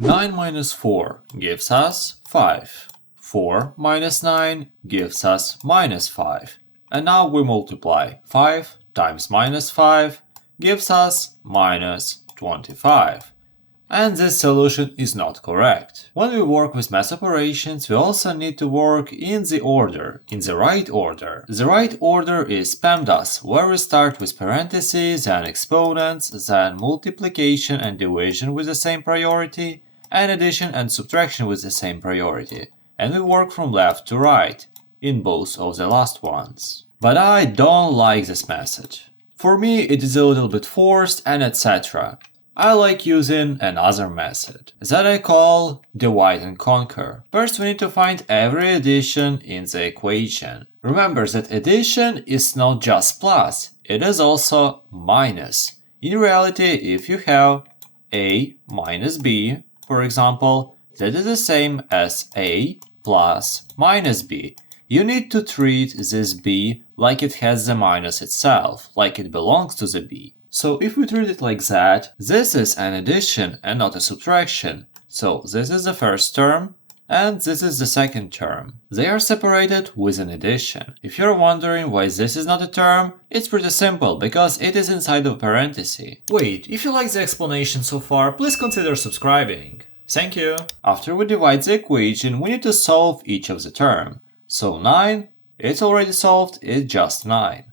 9 minus 4 gives us 5. 4 minus 9 gives us minus 5. And now we multiply. 5 times minus 5 gives us minus 25. And this solution is not correct. When we work with math operations, we also need to work in the order, in the right order. The right order is PEMDAS, where we start with parentheses and exponents, then multiplication and division with the same priority, and addition and subtraction with the same priority. And we work from left to right, in both of the last ones. But I don't like this method. For me, it is a little bit forced and etc. I like using another method that I call divide and conquer. First, we need to find every addition in the equation. Remember that addition is not just plus, it is also minus. In reality, if you have a minus b, for example, that is the same as a plus minus b. You need to treat this b like it has the minus itself, like it belongs to the b. So if we treat it like that, this is an addition and not a subtraction. So this is the first term, and this is the second term. They are separated with an addition. If you're wondering why this is not a term, it's pretty simple, because it is inside of a parenthesis. Wait, if you like the explanation so far, please consider subscribing. Thank you! After we divide the equation, we need to solve each of the term. So 9, it's already solved, it's just 9.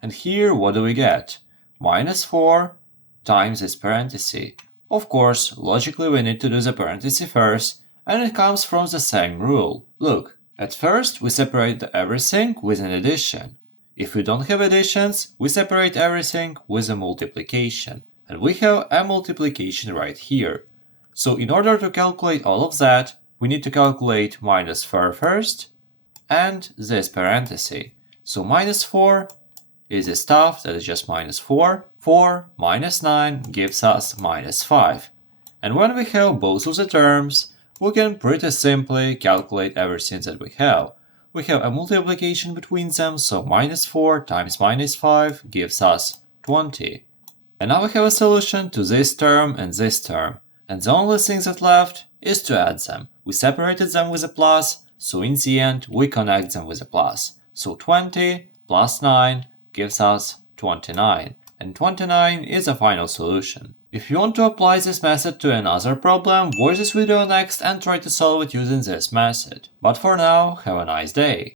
And here, what do we get? Minus 4 times this parenthesis. Of course, logically we need to do the parenthesis first, and it comes from the same rule. Look, at first we separate everything with an addition. If we don't have additions, we separate everything with a multiplication. And we have a multiplication right here. So in order to calculate all of that, we need to calculate minus 4 first, and this parenthesis. So minus 4 is the stuff that is just minus 4. 4 minus 9 gives us minus 5. And when we have both of the terms, we can pretty simply calculate everything that we have. We have a multiplication between them, so minus 4 times minus 5 gives us 20. And now we have a solution to this term and this term. And the only thing that left is to add them. We separated them with a plus, so in the end we connect them with a plus. So 20 plus 9 gives us 29, and 29 is the final solution. If you want to apply this method to another problem, watch this video next and try to solve it using this method. But for now, have a nice day!